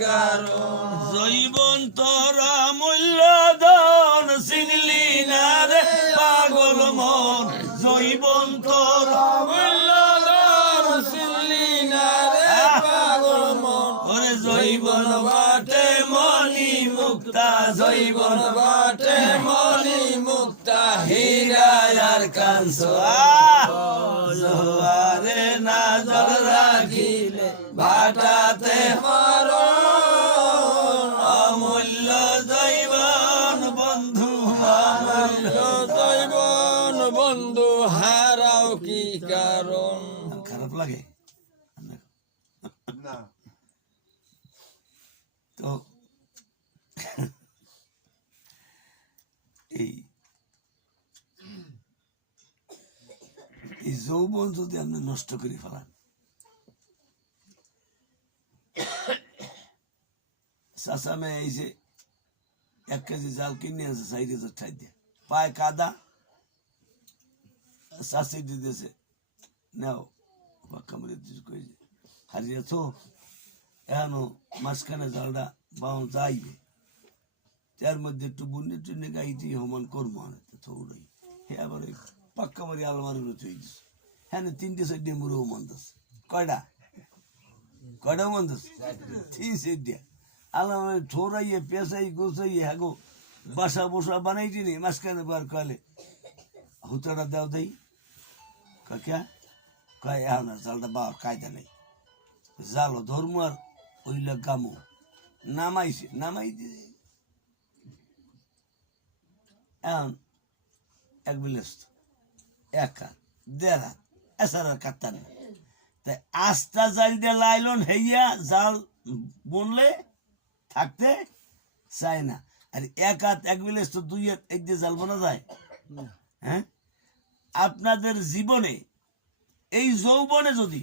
কারণ জৈবন তোরা মূল্য ধন চিনলি না রে পাগল মন জৈবন তোরা মূল্যধন চিনলি না রে পাগল মন ওরে জৈবন বাটে মনি মুক্তা জৈবন বাটে মনি মুক্তা হীরা আর কাঞ্চন জোয়ারে না জল রাখিলে ভাটাতে পারো অমূল্য জৈবন বন্ধু অমূল্য জৈবন বন্ধু হারাও কি কারণ খারাপ লাগে না তো এই যৌবন যদি আপনি নষ্ট করে ফেলান চাষামে এই যে 1 কেজি জাল কিনে আছে 4,000 টাকা দিয়ে পায়ে কাদা চাষি দিতেছে নাও পাক্কা মরে কই হারিয়েছ এখনো মাঝখানে জালটা বাউন যাইবে তার মধ্যে একটু বুনে টুনে গাইতে হমান করবো থৌড়াই হে আবার ওই পাক্কা মারি আলমারির থই দিস হ্যাঁ 3-4 মুড়েও মন্দাস কয়টা মন্দাস 3 আলমারি ঠোরাইয়ে পেঁচাই গোছাইয়ে হ্যাগো বাসা বসা বানাইছি নি মাঝখানে বার কলে হুতাটা দেও দেই কাকিয়া কয় এখন আর জালটা বাবার কায়দা নেই জালো ধর্ম আর ওইলা গামু নামাই দিয়ে এখন 1 বিলেস্ত 1 হাত 1.5 হাত এছাড়া কাটতা না তাই আস্তা জাল দিয়ে লাইলন হেইয়া জাল বনলে থাকতে চায় না আর 1 হাত 1 বিলেস্ত 2 হাত এই দিয়ে জাল বোনা যায় হ্যাঁ আপনাদের জীবনে এই যৌবনে যদি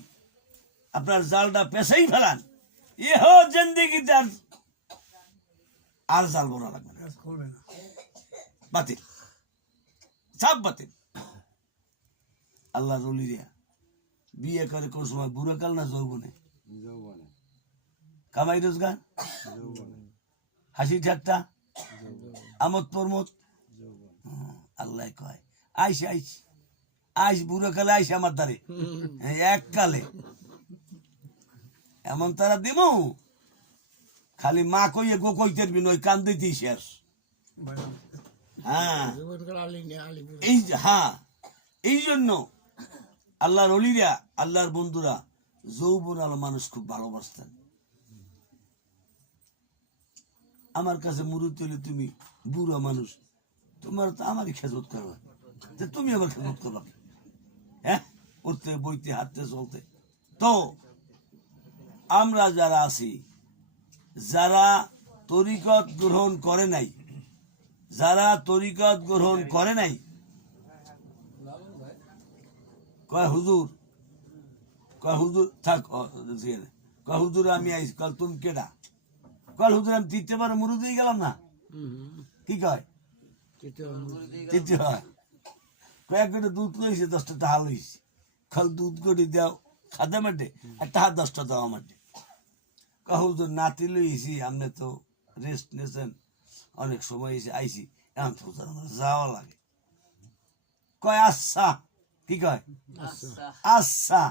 আপনার জালটা পেছাই ফেলান এহ জিন্দেগিতে আর জাল বোনা লাগবে না বাতিল সব বাতিল আল্লাহ রলিয়া বিয়ে করে কোন সময় বুড়াকাল না যৌবনে কামাই রোজগার হাসি ঠাট্টা আমোদ প্রমোদ আল্লাহ কয় আইস বুড়াকালে আইস আমার দ্বারে এককালে এমন তারা দিব খালি মা কইয়ে গো কইতে বিনয় কান দিতেই শেষ হ্যাঁ এই জন্য আল্লাহর অলিরা আল্লাহর বন্ধুরা যৌবন আলো মানুষ খুব ভালোবাসতেন আমার কাছে মুরুদ হইলে তুমি বুড়া মানুষ তোমার তো আমারই খেজত করবে তুমি আবার খেজত করবা হ্যাঁ উঠতে বইতে হাঁটতে চলতে তো আমরা যারা আছি যারা তরিকত গ্রহণ করে নাই কয় হুজুর থাক কয় হুজুর আমি আইস কল তুমি কেডা কল হুজুর আমি 3বার মুরুদ দিয়ে গেলাম না কি কয় 3বার কয়েক গোটা দুধ লইছে 10টা টাকা লইছে খাল দুধ গড়ি দাও খাদা মাঠে আর টাকা 10টা দাও মাঠে কয় হুজুর নাতি লইছি আপনি তো রেস্ট নিয়েছেন অনেক সময় এসে আইসি এখন তো যাওয়া লাগে কয় আচ্ছা কি কয় আচ্ছা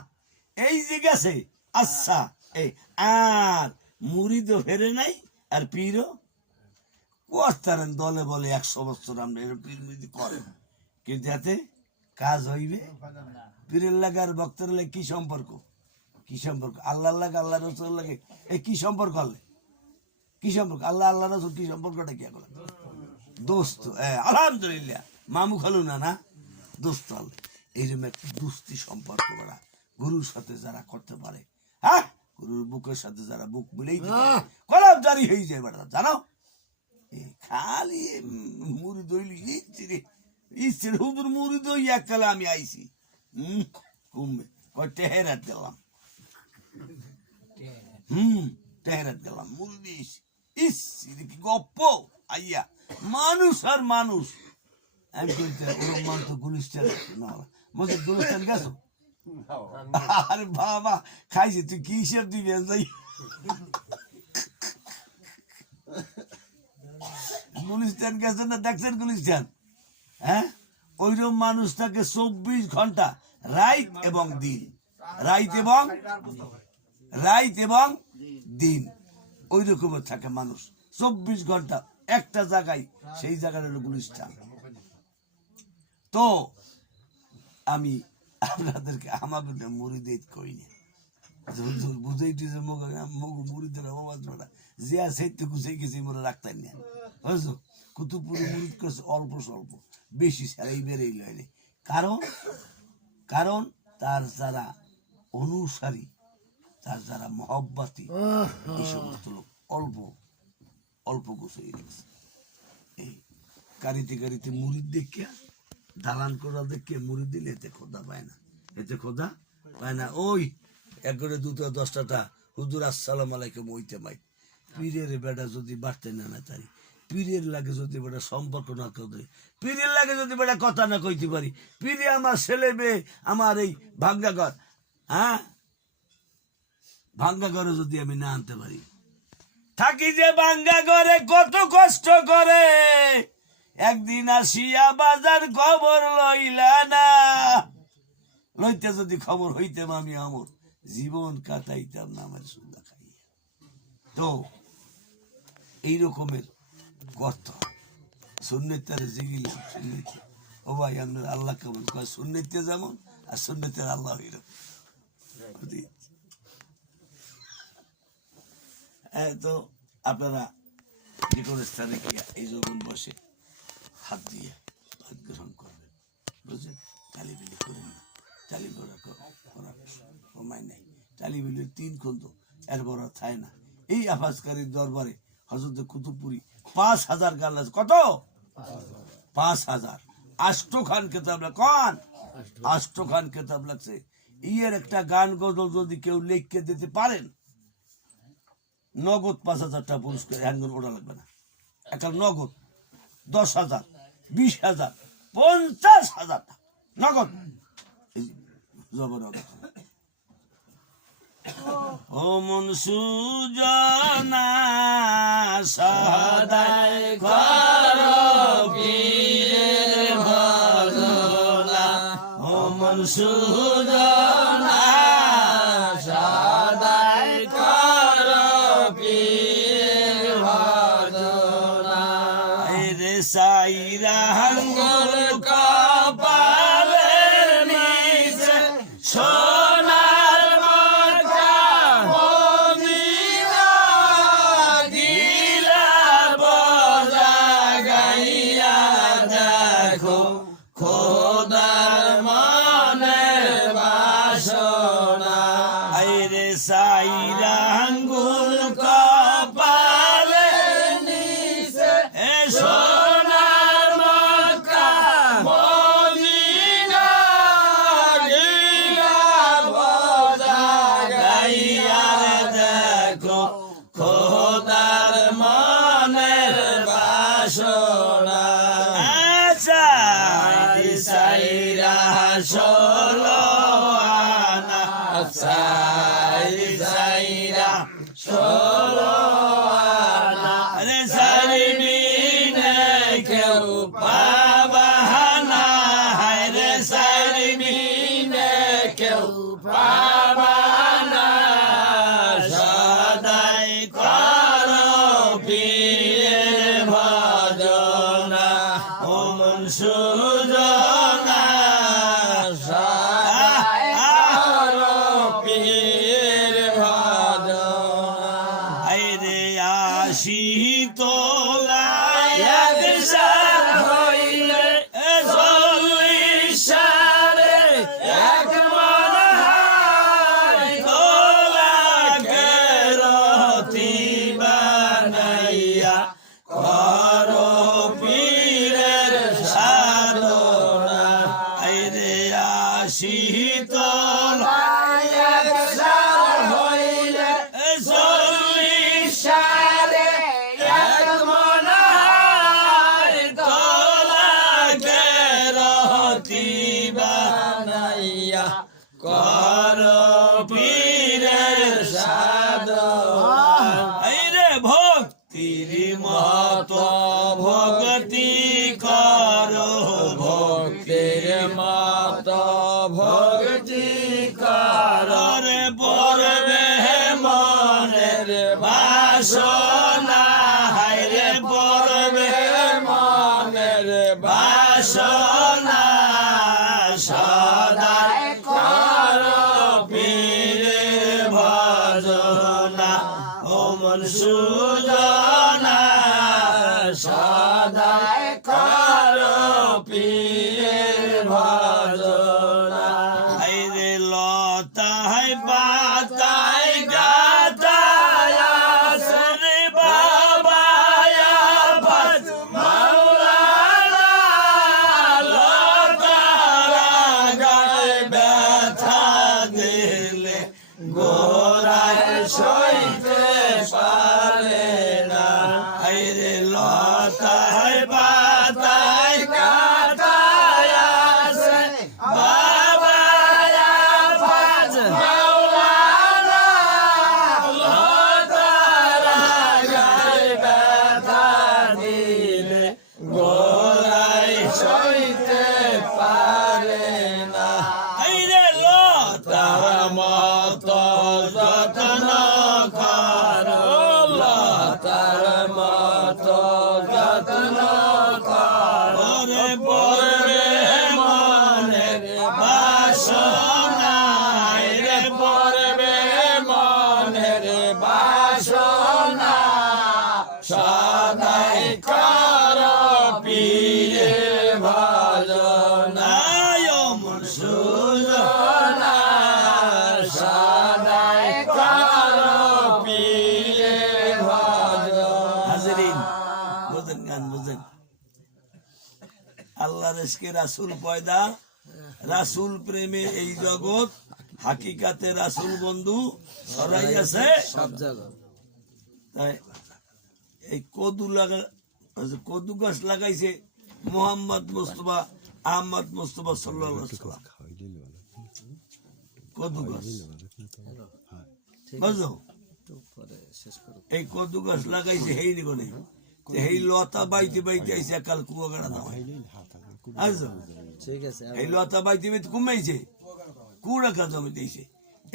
এই যে গেছে আচ্ছা এই আর মুড়িদও ফেরে নাই আর পীরও করতারেন দলে বলে 100 বছর আমরা এরকম পীর মুড়িদি করেন কিন্তু যাতে কাজ হইবে পীরের লাগে আর ভক্তের লাগে কি সম্পর্ক আল্লাহর লাগে আল্লাহ রসুল লাগে এই কি সম্পর্ক হলে কি সম্পর্ক আল্লাহ রসুল কি সম্পর্কটা কি এখন দোস্ত আলহামদুলিল্লাহ মামু খালু না দোস্ত এইরকম একটা দুস্তি সম্পর্ক করা গুরুর সাথে যারা করতে পারে হ্যাঁ গুরুর বুকের সাথে যারা বুক মিলেই কলাম জারি হয়ে যায় বেটা জানো খালি মুড়ি দইলি ইচ্ছে হুদুর মুড়ি দই এককালে আমি আইছি কমবে কয় টেহেরাত গেলাম টেহেরাত গেলাম মুড়ি দিস ইস কি গপ্প আইয়া মানুষ আর মানুষ আমি কইতে ওর মান তো গুলিস্তান না বলছে গুলিস্তান গেছো আরে বাবা খাইছে তুই কি হিসেব দিবি যাই গুলিস্তান গেছেন না, দেখছেন গুলিস্তান? হ্যাঁ, ওইরকম মানুষটাকে 24 ঘন্টা রাইত এবং দিন, রাইত এবং দিন ওই রকমের থাকে মানুষ 24 ঘন্টা একটা জায়গায়, সেই জায়গাটা হলো গুলিস্তান। তো আমি আপনাদেরকে আমাকে মুরিদ কই না, বুঝাইতে যে মুরিদের অবাদ যে আছে গুছাই গেছি মোরা রাখতেন না, বুঝছো? কুতুবপুরে মুরিদ করছে অল্প স্বল্প, বেশি সারাই বেড়েই লয়নি। কারণ তার যারা অনুসারী, তার যারা মহব্বতী, এই সমস্ত লোক অল্প অল্প গুছাই গেছে। এই গাড়িতে মুরিদ দেখিয়া, দালান করা দেখিয়া মুরিদ দিলে এতে খোদা পায় না, এতে খোদা পায় না। ওই এক করে 2-10টা হুজুর আসসালাম আলাইকুম ওইতে মাই পীরের বেটা যদি বাড়তে না না তাই, পীরের লাগে যদি বেটা সম্পর্ক না করে, পীরের লাগে যদি বেটা কথা না কইতে পারি, পীরে আমার ছেলে মেয়ে আমার এই ভাঙ্গা ঘর, হ্যাঁ ভাঙ্গা ঘরে যদি আমি না আনতে পারি, থাকি যে ভাঙ্গা ঘরে কত কষ্ট করে, একদিন আসিয়া বাজার খবর লইলা না, লইতে যদি খবর হইতাম আমি আমর জীবন কাটাইতাম না আমার সুন্দর খাইয়া। তো এই রকমের গর্ত সুন্নতারে জেগিলাম, সুন্নতি ও ভাই আপনার আল্লাহ কেমন কয়, সুন্নতে যেমন আর সুন্নতের আল্লাহ এরকম। তো আপনারা যে কোনো স্থানে গিয়া এই যখন বসে হাত দিয়ে ভাত গ্রহণ করবেন, বুঝলেন? চালিবিলি করেন না, চালি করার সময় নেই, চালিবিলির 3 খন্দ এর বড় থায় না। এই আফাজকারীর দরবারে হযরত কুতুবপুরি 5000 গান আছে। কত? 5000। 8 খান কেতাব কন 8 খান কেতাব লাগছে। ইয়ের একটা গান গজল যদি কেউ লিখে দিতে পারেন, নগদ 5000 টাকা পুরস্কার, হ্যাঙ্গন ওটা লাগবে না, একটা নগদ 10,000, 20,000, 50,000 টাকা নগদ জবর। ও মন সুজনা সদাই করো পীরের ভজনা, ও মন সুজনা সদাই করো পীরের ভজনা, রে সাইরা হাঙ্গল কপালের নিচে সোনার মার্কা মদিনা গিলা বজা গাইয়া দেখো খোদার মনের বাসনা, আইরে সাইরা আঙ্গুল কপালের নিচে সোনার মার্কা মদিনা গিলা বজা গাইয়া দেখো খোদার মনের বাসনা, সাইরা ষোলো আনা, সাইরা ষোলো আনা, রে সারিবিনে কেউ পাবানা, রে সারিবিনে কেউ পাবানা, সদাই করো পীরের ভজনা, ও মন সুজনা সদাই করো পীরের ভজনা। বাসনা হাইরে পড়বে মনের বাসনা সদাই করো পীরের ভজনা ও মন সুজনা সদাই করো পীরের ভজনা হাইরে লতায় পাতায় গাতায় আসরে বাবায়া বাস মাওলানা লতারা গায়ে ব্যথা দিলে গোরায় সইতে পারে না হাইরে লতায় পাতায় গাতায় আসরে বাবায়া বাস মাওলানা লতারা গায়ে ব্যথা দিলে গোরায় সইতে পারে না হাইরে লতার মত যত্ন করো লতার মত যত্ন করো রে পড়বে মনের বাসনা রে পড়বে মনের বাসনা সদাই করো পীরের ভজনা মন সুজনা সদাই করো পীরের ভজনা হাজিরিন বুঝেন গান বুঝেন আল্লাহ রেস্কে রাসূল পয়দা রাসূল প্রেমে এই জগৎ হাকিকাতে রাসূল বন্ধু সরাই আছে সব জায়গা তাই এই কদু গাছ লাগাইছে মোহাম্মদ মুস্তফা আহমদ মুস্তফা সাল্লাল্লাহু আলাইহি ওয়াসাল্লাম কদু গাছ বুঝলো এই কদু গাছ লাগাইছে হেই নিগনে হেই লতা বাইতে বাইতে আইছে কাল কুয়াগাড়া দাও আচ্ছা ঠিক আছে এই লতা বাইতে বাইতে কমাইছে কুড়া কাজ জমে দিয়েছে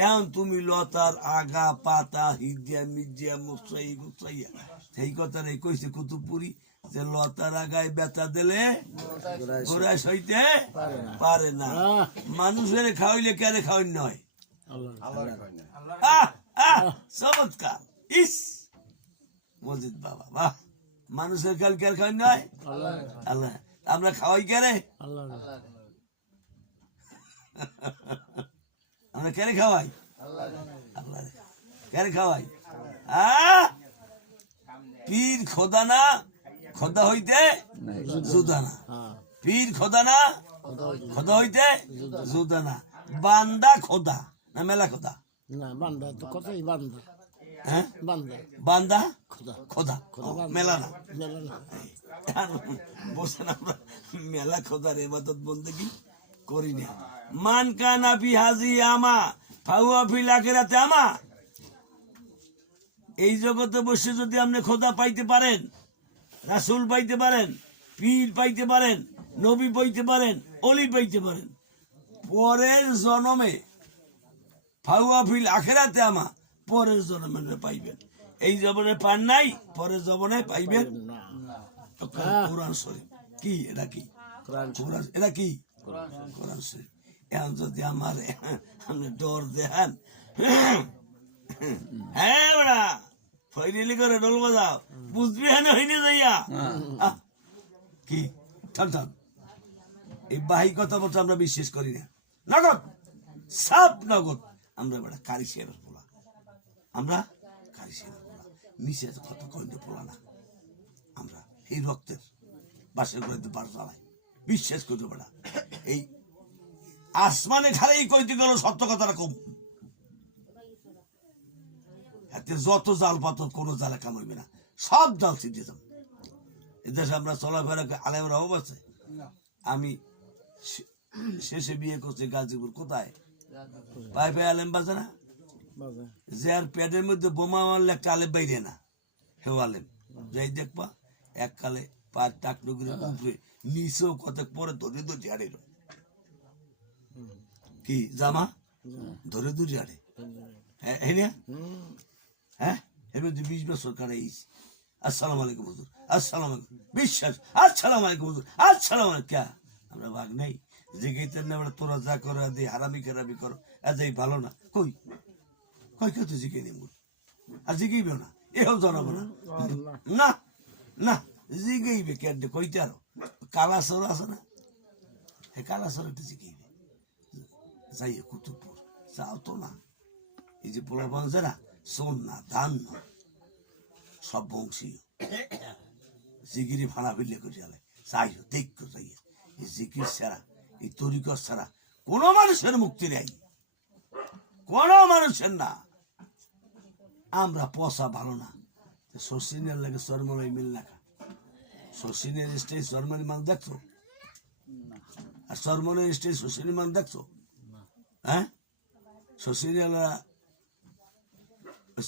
এখন তুমি লতার আগা পাতা হিজিয়া মিজিয়া মুসাই গুসাইয়া সেই কথা নেই কইছে কুতুবপুরি যে লতার আগায় ব্যথা দিলে গোড়ায় সইতে পারে না মানুষের খাওয়াইলে কেন খাওয়াই নয় চমৎকার ইস মজিদ বাবা বাহ মানুষের কাল কে খাওয়াই নয় আল্লাহ আমরা খাওয়াই কেরে আমরা কেন খাওয়াই আল্লাহ কেন খাওয়াই পীর খোদা না খোদা হইতে জুদা না পীর খোদা না খোদা হইতে জুদা না বান্দা খোদা না মেলা খোদা না বান্দা তো কথাই বান্দা হ্যাঁ বান্দা বান্দা খোদা খোদা বান্দা। মেলা না মেলা না বসেন আমরা মেলা খোদার ইবাদত বন্দেগী করি না মান কানা ফি হাজি আমা ফাহুয়া ফিল আখিরাতে আমা এই জগতে বসে যদি আপনি খোদা পাইতে পারেন রাসূল পাইতে পারেন পীর পাইতে পারেন নবী পাইতে পারেন অলি পাইতে পারেন পরের জন্মে ফাহুয়া ফিল আখিরাতে আমা পরের জন্মে পাইবেন এই জবনে পান নাই পরের জবনে পাইবেন কোরআন শরীফ কি এটা কি কোরআন এটা কি কোরআন শরীফ এখন যদি আমার আপনি ডর দেখান হ্যাঁ বেড়া ফয়রিলি করে ডোল বাজাও বুঝবি হ্যাঁ হইনে যাইয়া কি থাম থাম এই বাহি কথা বলতে আমরা বিশ্বাস করি না নগদ সব নগদ আমরা বেড়া কারি শেয়ারের পোলা আমরা কারি শেয়ারের পোলা নিচে কত কইতে পোলা না আমরা এই রক্তের বাসের করে বাস চালাই বিশ্বাস করতে পারা এই আসমানে ঢালেই কইতে গেল সত্য কথাটা কম এতে যত জাল পাতো কোনো জালে কামাইবে না সব জাল ছিটিয়ে যাবে এদেশে আমরা চলাফেরা আলেমরা অভাব আছে আমি শেষে বিয়ে করছি গাজীপুর কোথায় পায়ে পায়ে আলেম বাজে না যে আর পেটের মধ্যে বোমা মারলে একটা আলেম বাইরে না হেও আলেম যাই দেখবা এককালে পার টাকটুকুরের উপরে নিচেও কত পরে ধরে ধরে হারিল কি জামা ধরে ধরে হারে হ্যাঁ হ্যাঁ এর মধ্যে 20 বছর কাটাইছি। আসসালামু আলাইকুম হুজুর, আসসালামু আলাইকুম, বিশ্বাস, আসসালামু আলাইকুম হুজুর, আসসালামু আলাইকুম। ক্যা আমরা ভাগ নাই জিগাইতে না বলে তোরা যা করো দি হারামি খারামি করো এই ভালো না কই কই কেউ তো জিগাই নেব আর জিগাইবেও না এও জানাবো না না না জিগাইবে কেন কইতে আরো কালাসর আছে না এই কালাসর একটা জিগাইবে যাই কুতুবপুর যাও তো না এই যে পোলাপান যারা সোন না ধান না সব বংশীয় জিগিরি ভাড়া বিলে করে যাবে যাই দেখো যাই এই জিকির ছাড়া এই তরিকত ছাড়া কোনো মানুষের মুক্তি নেই, কোনো মানুষের না। আমরা পচা ভালো না শশিনের লাগে চরমলাই মিল না শশিনের স্টেজ চরমলি মান দেখছো আর চরমনের স্টেজ শশিনী মান দেখছো হ্যাঁ শশিনের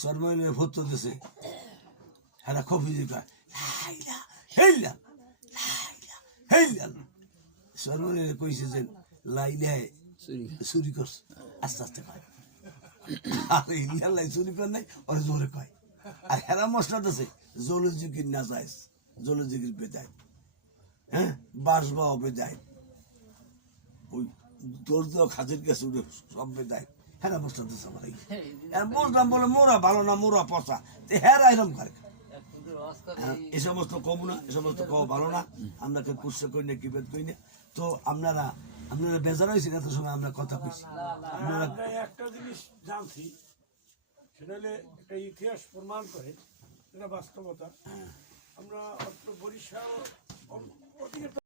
চরমনের ভর্ত দিছে হ্যাঁ কফি দিকা সর্বনের কইছে যে লাইনে চুরি করছে আস্তে আস্তে কয় আর ইন্ডিয়ান লাই চুরি কর নাই ওরা জোরে কয় আর হেরা মশলা আছে জলজিকির না যায় জলজিকির বেদায় হ্যাঁ বাসবা বেদায় ওই দর্দ খাজের গেছে সব বেদায় হেরা মশলা দিচ্ছে আমার বুঝলাম বলে মোরা ভালো না মোরা পচা হেরা এরম করে এ সমস্ত কম না এ সমস্ত কম ভালো না আমরা কুৎসা করি না কি বেদ করি না তো আপনারা বেজার হয়েছেন এত সময় আমরা কথা কইছি আমরা একটা জিনিস জানছি সেটা হলে একটা ইতিহাস প্রমাণ করে এটা বাস্তবতা আমরা বরিশাল